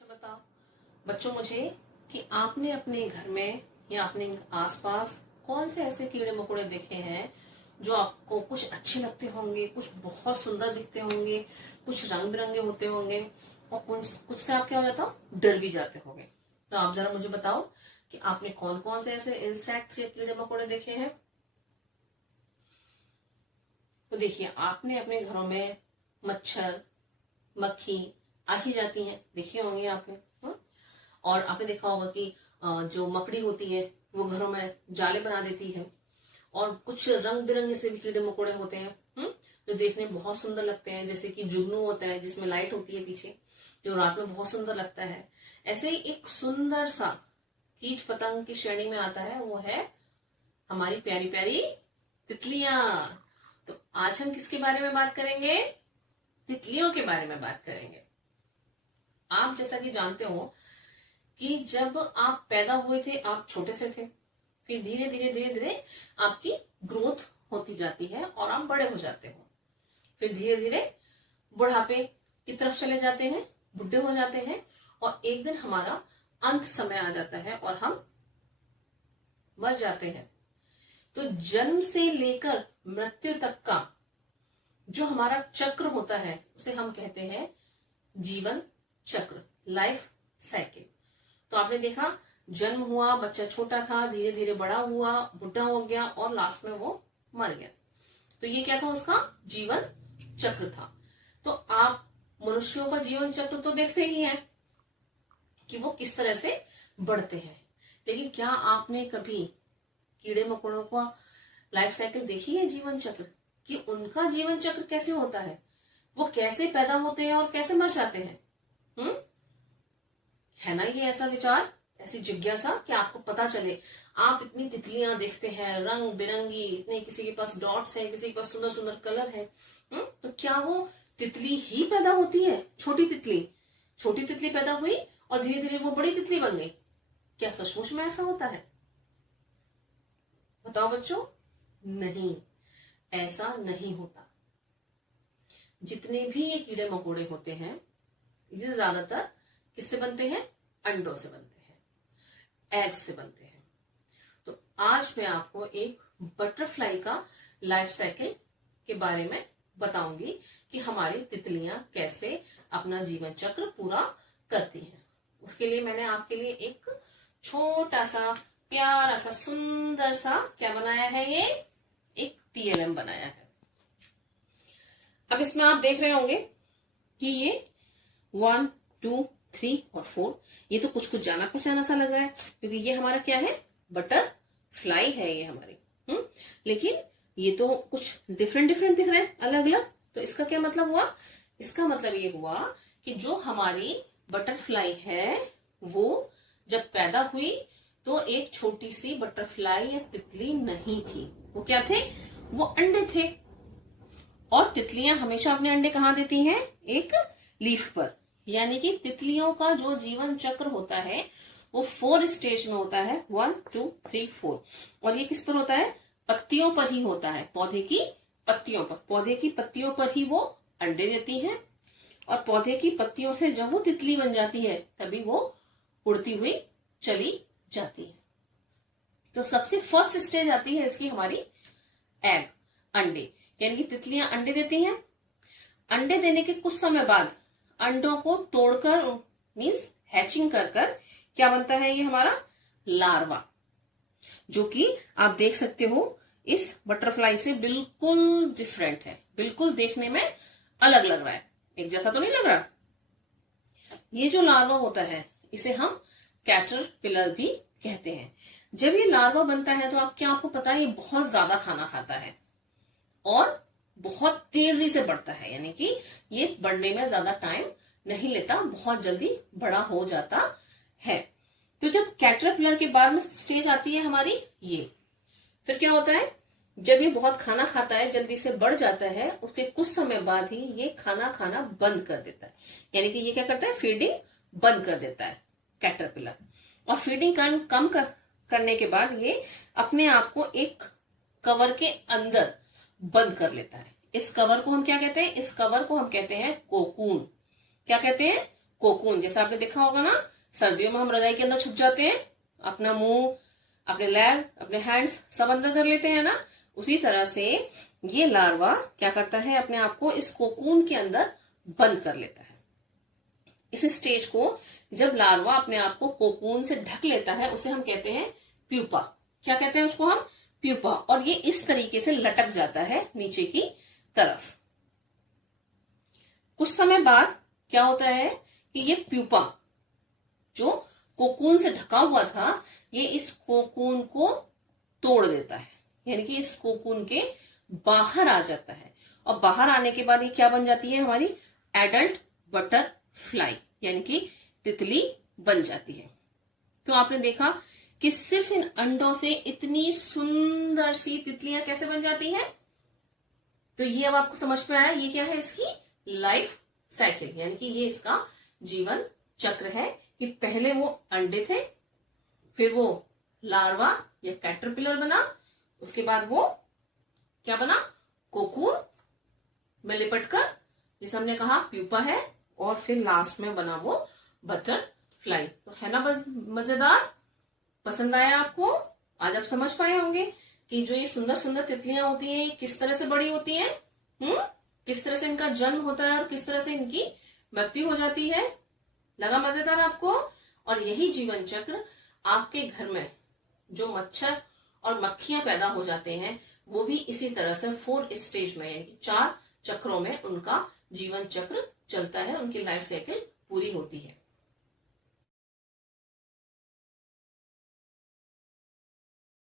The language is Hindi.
अच्छा बताओ बच्चों मुझे कि आपने अपने घर में या अपने आसपास कौन से ऐसे कीड़े मकोड़े देखे हैं जो आपको कुछ अच्छे लगते होंगे, कुछ बहुत सुंदर दिखते होंगे, कुछ रंग बिरंगे होते होंगे और कुछ से आप क्या हो जाता डर भी जाते होंगे। तो आप जरा मुझे बताओ कि आपने कौन कौन से ऐसे इंसेक्ट्स या कीड़े मकोड़े देखे हैं। तो देखिए, आपने अपने घरों में मच्छर, मक्खी आ ही जाती हैं, देखी होंगी आपने। हाँ? और आपने देखा होगा कि जो मकड़ी होती है वो घरों में जाले बना देती है। और कुछ रंग बिरंगे से भी कीड़े मकोड़े होते हैं जो देखने में बहुत सुंदर लगते हैं, जैसे कि जुगनू होता है जिसमें लाइट होती है पीछे, जो रात में बहुत सुंदर लगता है। ऐसे ही एक सुंदर सा कीच पतंग की श्रेणी में आता है, वो है हमारी प्यारी प्यारी तितलियां। तो आज हम किसके बारे में बात करेंगे? तितलियों के बारे में बात करेंगे। आप जैसा कि जानते हो कि जब आप पैदा हुए थे आप छोटे से थे, फिर धीरे धीरे धीरे धीरे आपकी ग्रोथ होती जाती है और आप बड़े हो जाते हो। फिर धीरे धीरे बुढ़ापे की तरफ चले जाते हैं, बुढ़े हो जाते हैं और एक दिन हमारा अंत समय आ जाता है और हम मर जाते हैं। तो जन्म से लेकर मृत्यु तक का जो हमारा चक्र होता है उसे हम कहते हैं जीवन चक्र, लाइफ साइकिल। तो आपने देखा, जन्म हुआ, बच्चा छोटा था, धीरे धीरे बड़ा हुआ, बुढ़ा हो गया और लास्ट में वो मर गया। तो ये क्या था? उसका जीवन चक्र था। तो आप मनुष्यों का जीवन चक्र तो देखते ही हैं कि वो किस तरह से बढ़ते हैं, लेकिन क्या आपने कभी कीड़े मकोड़ों का लाइफ साइकिल देखी है, जीवन चक्र, कि उनका जीवन चक्र कैसे होता है, वो कैसे पैदा होते हैं और कैसे मर जाते हैं? है ना ये ऐसा विचार, ऐसी जिज्ञासा कि आपको पता चले। आप इतनी तितलियां देखते हैं रंग बिरंगी, इतने, किसी के पास डॉट्स है, किसी के पास सुंदर सुंदर कलर है। तो क्या वो तितली ही पैदा होती है? छोटी तितली पैदा हुई और धीरे धीरे वो बड़ी तितली बन गई। क्या सचमुच में ऐसा होता है? बताओ बच्चों। नहीं, ऐसा नहीं होता। जितने भी ये कीड़े मकोड़े होते हैं ये ज्यादातर किससे बनते हैं? अंडों से बनते हैं, एग से बनते हैं। तो आज मैं आपको एक बटरफ्लाई का लाइफ साइकिल के बारे में बताऊंगी कि हमारी तितलियां कैसे अपना जीवन चक्र पूरा करती हैं। उसके लिए मैंने आपके लिए एक छोटा सा प्यारा सा सुंदर सा क्या बनाया है, ये एक TLM बनाया है। अब इसमें आप देख रहे होंगे कि ये 1, 2, 3 और 4, ये तो कुछ कुछ जाना पहचाना सा लग रहा है क्योंकि ये हमारा क्या है? बटरफ्लाई है ये हमारी। लेकिन ये तो कुछ डिफरेंट डिफरेंट दिख रहे हैं, अलग अलग। तो इसका क्या मतलब हुआ? इसका मतलब ये हुआ कि जो हमारी बटरफ्लाई है वो जब पैदा हुई तो एक छोटी सी बटरफ्लाई या तितली नहीं थी। वो क्या थे? वो अंडे थे। और तितलियां हमेशा अपने अंडे कहाँ देती हैं? एक लीफ पर। यानी कि तितलियों का जो जीवन चक्र होता है वो 4 स्टेज में होता है, 1, 2, 3, 4। और ये किस पर होता है? पत्तियों पर ही होता है, पौधे की पत्तियों पर। पौधे की पत्तियों पर ही वो अंडे देती हैं और पौधे की पत्तियों से जब वो तितली बन जाती है तभी वो उड़ती हुई चली जाती है। तो सबसे फर्स्ट स्टेज आती है इसकी हमारी एग, अंडे। यानी कि तितलियां अंडे देती हैं। अंडे देने के कुछ समय बाद अंडों को तोड़कर, मींस हैचिंग कर कर क्या बनता है? ये हमारा लार्वा, जो कि आप देख सकते हो इस बटरफ्लाई से बिल्कुल डिफरेंट है, बिल्कुल देखने में अलग लग रहा है, एक जैसा तो नहीं लग रहा। ये जो लार्वा होता है इसे हम कैटरपिलर भी कहते हैं। जब ये लार्वा बनता है तो आपको पता है ये बहुत ज्यादा खाना खाता है और बहुत तेजी से बढ़ता है, यानी कि ये बढ़ने में ज्यादा टाइम नहीं लेता, बहुत जल्दी बड़ा हो जाता है। तो जब कैटरपिलर के बाद में स्टेज आती है हमारी ये, फिर क्या होता है? जब ये बहुत खाना खाता है, जल्दी से बढ़ जाता है, उसके कुछ समय बाद ही ये खाना खाना बंद कर देता है। यानी कि ये क्या करता है? फीडिंग बंद कर देता है कैटरपिलर। और फीडिंग कम करने के बाद ये अपने आप को एक कवर के अंदर बंद कर लेता है। इस कवर को हम क्या कहते हैं? इस कवर को हम कहते हैं कोकून। क्या कहते हैं? कोकून, जैसा आपने देखा होगा ना, सर्दियों में हम रजाई के अंदर छुप जाते हैं, अपना मुंह, अपने लेग, अपने हैंड्स सब अंदर कर लेते हैं ना, उसी तरह से ये लार्वा क्या करता है, अपने आप को इस कोकून के अंदर बंद कर लेता है। इस स्टेज को जब लार्वा अपने आप को कोकून से ढक लेता है, उसे हम कहते हैं प्यूपा। क्या कहते हैं उसको हम? प्यूपा। और ये इस तरीके से लटक जाता है नीचे की तरफ। कुछ समय बाद क्या होता है कि ये प्यूपा जो कोकून से ढका हुआ था, ये इस कोकून को तोड़ देता है, यानी कि इस कोकून के बाहर आ जाता है। और बाहर आने के बाद ये क्या बन जाती है? हमारी एडल्ट बटरफ्लाई, यानी कि तितली बन जाती है। तो आपने देखा कि सिर्फ इन अंडों से इतनी सुंदर सी तितलियां कैसे बन जाती हैं। तो ये अब आपको समझ में आया, ये क्या है? इसकी लाइफ साइकिल, यानी कि ये इसका जीवन चक्र है कि पहले वो अंडे थे, फिर वो लार्वा या कैटरपिलर बना, उसके बाद वो क्या बना? कोकून में लिपटकर, जिसे हमने कहा प्यूपा है, और फिर लास्ट में बना वो बटरफ्लाई। तो है ना मजेदार? पसंद आया आपको? आज आप समझ पाए होंगे कि जो ये सुंदर सुंदर तितलियां होती हैं किस तरह से बड़ी होती हैं, किस तरह से इनका जन्म होता है और किस तरह से इनकी मृत्यु हो जाती है। लगा मजेदार आपको? और यही जीवन चक्र आपके घर में जो मच्छर और मक्खियां पैदा हो जाते हैं, वो भी इसी तरह से 4 स्टेज में, यानी 4 चक्रों में उनका जीवन चक्र चलता है, उनकी लाइफ साइकिल पूरी होती है।